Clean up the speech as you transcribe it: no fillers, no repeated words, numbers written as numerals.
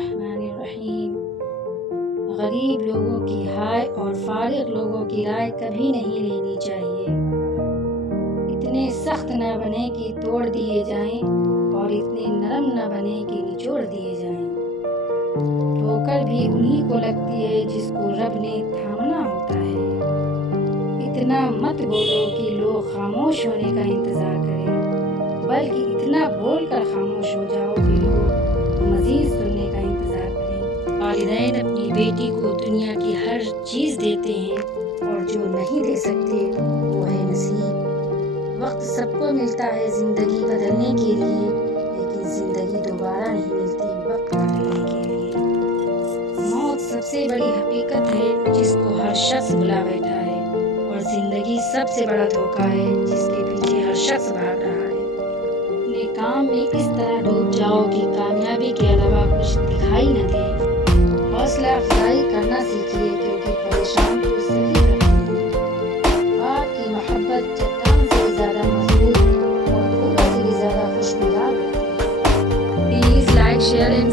الرحمن الرحیم۔ غریب لوگوں کی ہائے اور فارغ لوگوں کی رائے کبھی نہیں لینی چاہیے۔ اتنے سخت نہ بنیں کہ توڑ دیے جائیں اور اتنے نرم نہ بنیں کہ نچوڑ دیے جائیں۔ ٹھوکر بھی انہی کو لگتی ہے جس کو رب نے تھامنا ہوتا ہے۔ اتنا مت بولو کہ لوگ خاموش ہونے کا انتظار کریں، بلکہ اتنا بول کر خاموش ہو جاؤ کہ لوگ مزید سننے کا انتظار کریں۔ والدین اپنی بیٹی کو دنیا کی ہر چیز دیتے ہیں اور جو نہیں دے سکتے وہ ہے نصیب۔ وقت سب کو ملتا ہے زندگی بدلنے کے لیے، لیکن زندگی دوبارہ نہیں ملتی وقت بدلنے کے لیے۔ موت سب سے بڑی حقیقت ہے جس کو ہر شخص بلا بیٹھا ہے، اور زندگی سب سے بڑا دھوکہ ہے جس کے پیچھے ہر شخص بھاگ رہا ہے۔ اپنے کام میں اس طرح ڈوب جاؤ کہ کامیابی کے علاوہ کچھ دکھائی نہ دے۔ حوصلہ افزائی کرنا سیکھیے کیونکہ پریشان تو سبھی کرتے ہیں۔ آپ کی محبت چٹان سے بھی زیادہ مضبوط اور پھولوں سے بھی زیادہ خوشبودار ہوتی ہے۔ Please like, share and